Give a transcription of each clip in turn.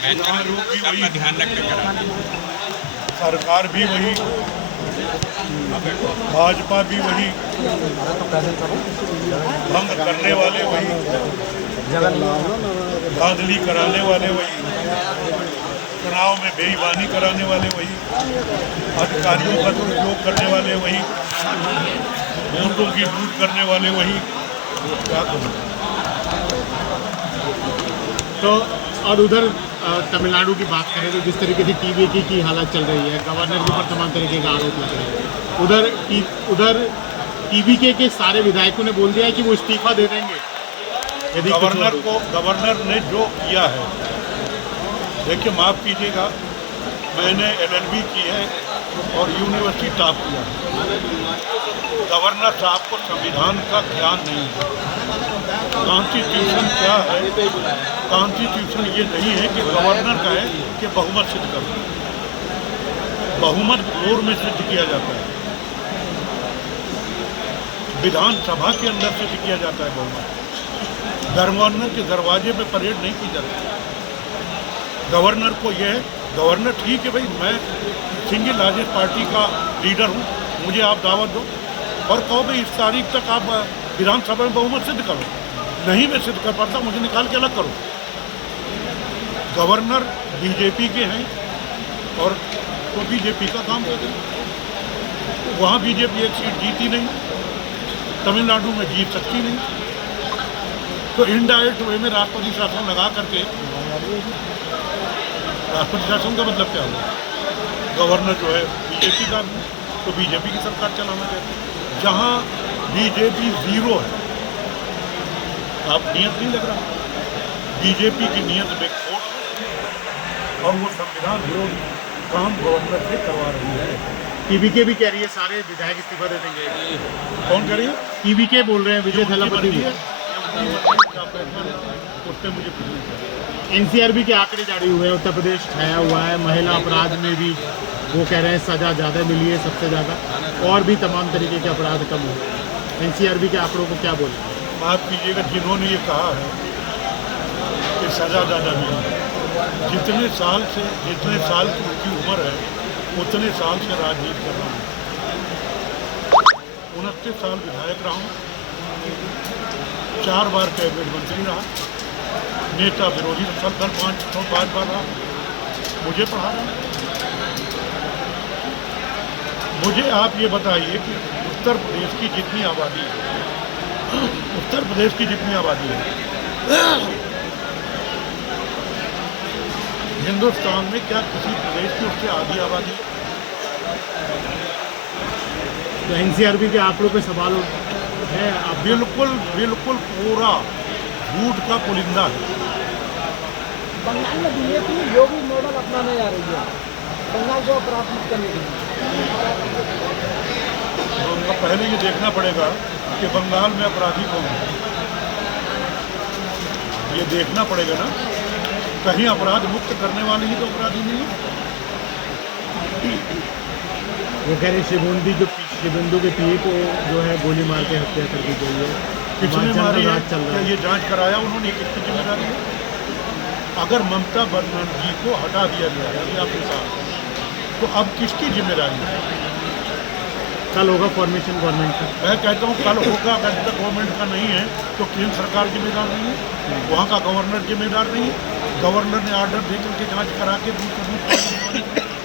चुनाव आयोग भी वही, ध्यान रखकर करा। सरकार भी वही, भाजपा भी वही, भंग करने वाले वही, धांधली कराने वाले वही, चुनाव में बेईमानी कराने वाले वही, अधिकारियों का दुरुपयोग करने वाले वही, वोटों की लूट करने वाले वही। क्या करूं? तो और उधर तमिलनाडु की बात करें तो जिस तरीके से टीवीके की हालत चल रही है, गवर्नर के ऊपर तमाम तरीके का आरोप लग रहा है। उधर टीवीके के सारे विधायकों ने बोल दिया है कि वो इस्तीफा दे देंगे यदि गवर्नर ने जो किया है, देखिए माफ़ कीजिएगा, मैंने LLB की है और यूनिवर्सिटी टॉप किया है। गवर्नर साहब को संविधान का ज्ञान नहीं है। कॉन्स्टिट्यूशन क्या है? कॉन्स्टिट्यूशन ये नहीं है कि गवर्नर का है कि बहुमत सिद्ध करो। बहुमत फ्लोर में सिद्ध किया जाता है, विधानसभा के अंदर सिद्ध किया जाता है बहुमत। गवर्नर के दरवाजे पे परेड नहीं की जाती। गवर्नर को यह है, गवर्नर ठीक है भाई, मैं सिंगल लार्जेस्ट पार्टी का लीडर हूँ, मुझे आप दावत दो और कहो भाई इस तारीख तक आप विधानसभा में बहुमत सिद्ध करो। नहीं मैं सिद्ध कर पाता, मुझे निकाल के अलग करो। गवर्नर बीजेपी के हैं और तो बीजेपी का काम कर रहे। वहाँ बीजेपी एक सीट जीती नहीं, तमिलनाडु में जीत सकती नहीं, तो इनडायरेक्ट वे में राष्ट्रपति शासन लगा करके, राष्ट्रपति शासन का मतलब क्या हुआ? गवर्नर जो है बीजेपी का, तो बीजेपी की सरकार चलाना चाहते हैं। जहाँ बीजेपी जीरो है, आप नियत नहीं लग रहा, बीजेपी की नियत में खोट है और वो संविधान विरोधी काम गवर्नर से करवा रही है। टीवीके भी कह रही है सारे विधायक इस्तीफा दे देंगे। कौन कह रही है? टीवीके बोल रहे हैं, विजय थलापति भी। उस पर मुझे NCRB के आंकड़े जारी हुए हैं, उत्तर प्रदेश छाया हुआ है। महिला अपराध में भी वो कह रहे हैं सज़ा ज़्यादा मिली है, सबसे ज़्यादा, और भी तमाम तरीके के अपराध कम हुए। NCRB के आंकड़ों को क्या बोलें? माफ़ कीजिएगा, जिन्होंने ये कहा है कि सज़ा ज़्यादा मिली, जितने साल की उनकी उम्र है उतने साल से राजनीति कर रहा हूँ। 29 साल विधायक रहा हूँ, 4 बार कैबिनेट मंत्री रहा, नेता विरोधी दल 5 बार रहा। मुझे पढ़ा रहा। मुझे आप ये बताइए कि उत्तर प्रदेश की जितनी आबादी है, हिंदुस्तान में क्या किसी प्रदेश की उससे आधी आबादी है? तो NCRB के आंकड़ों पे सवाल है। अब बिल्कुल पूरा झूठ का पुलिंदा है। बंगाल में बीजेपी योगी मॉडल अपनाने जा रही है, बंगाल को अपराध मुक्त करने के लिए। तो उनका पहले ये देखना पड़ेगा कि बंगाल में अपराधी कौन है, ये देखना पड़ेगा ना। कहीं अपराध मुक्त करने वाले ही तो अपराधी नहीं है। वो कह रहे शिवेंदु के पीए को जो है गोली मार के हत्या कर दी गई है। किसने मारी है? चल रहा क्या है। ये जांच कराया उन्होंने? किसकी जिम्मेदारी है? अगर ममता बनर्जी को हटा दिया गया है या फिर तो अब किसकी जिम्मेदारी है? कल होगा फॉर्मेशन गवर्नमेंट का। मैं कहता हूँ कल होगा, अगर तक गवर्नमेंट का नहीं है तो केंद्र सरकार जिम्मेदार नहीं है, वहाँ का गवर्नर जिम्मेदार नहीं है। गवर्नर ने ऑर्डर दे करके जाँच करा के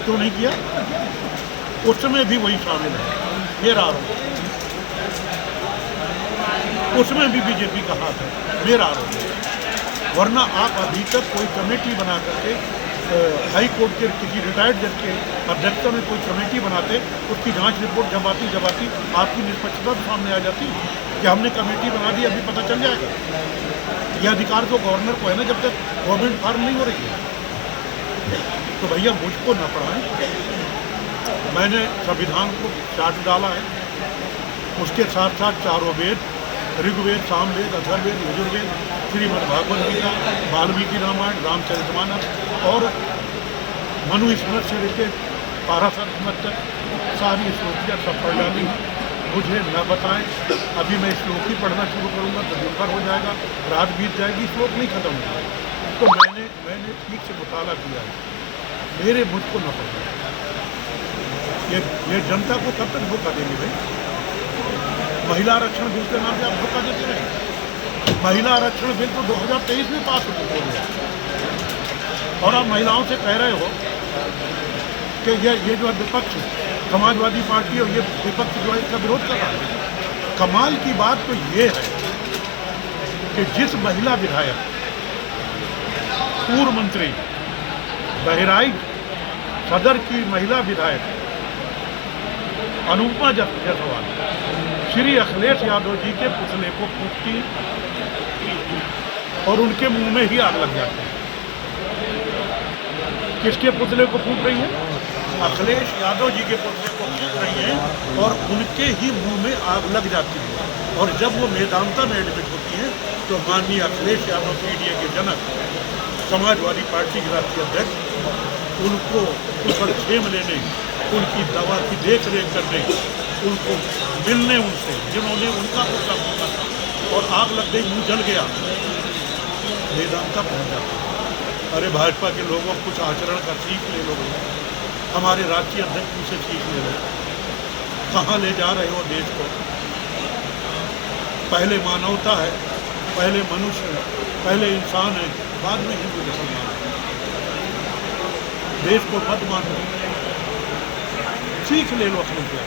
क्यों नहीं किया? उसमें भी वही शामिल है, मेरा आरोप। उसमें भी बीजेपी का हाथ है, मेरा आरोप है। वरना आप अभी तक कोई कमेटी बना करके हाई कोर्ट के किसी रिटायर्ड जज के अध्यक्षता में कोई कमेटी बनाते, उसकी जांच रिपोर्ट जब आती आपकी निष्पक्षता सामने आ जाती कि हमने कमेटी बना दी, अभी पता चल जाएगा। यह अधिकार तो गवर्नर को है ना, जब तक गवर्नमेंट फॉर्म नहीं हो रही है। तो भैया मुझको न पढ़ाएं, मैंने संविधान को चार्ट डाला है, उसके साथ साथ चारों वेद, ऋग्वेद, सामवेद, अथर्ववेद, यजुर्वेद, श्रीमद् भागवत गीता, वाल्मीकि रामायण, रामचरितमानस और मनुस्मृति से लेकर पाराशर स्मृति तक सारी श्लोकियाँ सब पढ़ डाली। मुझे न बताएं, अभी मैं श्लोक ही पढ़ना शुरू करूँगा तो दिन भर हो जाएगा, रात बीत जाएगी, श्लोक नहीं खत्म होगा। तो मैंने ठीक से मुताला किया है, मेरे मुझको न पकड़ा। ये जनता को कब तक धोखा देंगे भाई? महिला आरक्षण बिल के नाम पे आप धोखा देते रहे। महिला आरक्षण बिल तो 2023 में पास हो गया और आप महिलाओं से कह रहे हो कि ये जो विपक्ष समाजवादी पार्टी और ये विपक्ष जो है इसका विरोध कर रहा है। कमाल की बात तो ये है कि जिस महिला विधायक, पूर्व मंत्री, बहराइच सदर की महिला विधायक अनुपमा जायसवाल श्री अखिलेश यादव जी के पुतले को फूंकती और उनके मुंह में ही आग लग जाती है। किसके पुतले को फूंक रही है? अखिलेश यादव जी के पुतले को फूंक रही है और उनके ही मुंह में आग लग जाती है। और जब वो मेदांता में एडमिट होती है तो माननीय अखिलेश यादव पीडीए के जनक, समाजवादी पार्टी के राष्ट्रीय अध्यक्ष उनको ऊपर छेम लेने, उनकी दवा की देख रेख करने, उनको मिलने उनसे जिन्होंने उनका पुतला फूंका था और आग लग गई, मुंह जल गया, मेदांता पहुँच जाता। अरे भाजपा के लोगों कुछ आचरण का सीख ले लो, हमारे राष्ट्रीय अध्यक्ष से सीख ले लो। कहाँ ले जा रहे हो देश को? पहले मानवता है, पहले मनुष्य है, पहले इंसान है, बाद में हिंदू मुसलमान। देश को मत मानो, सीख ले लो अपने से।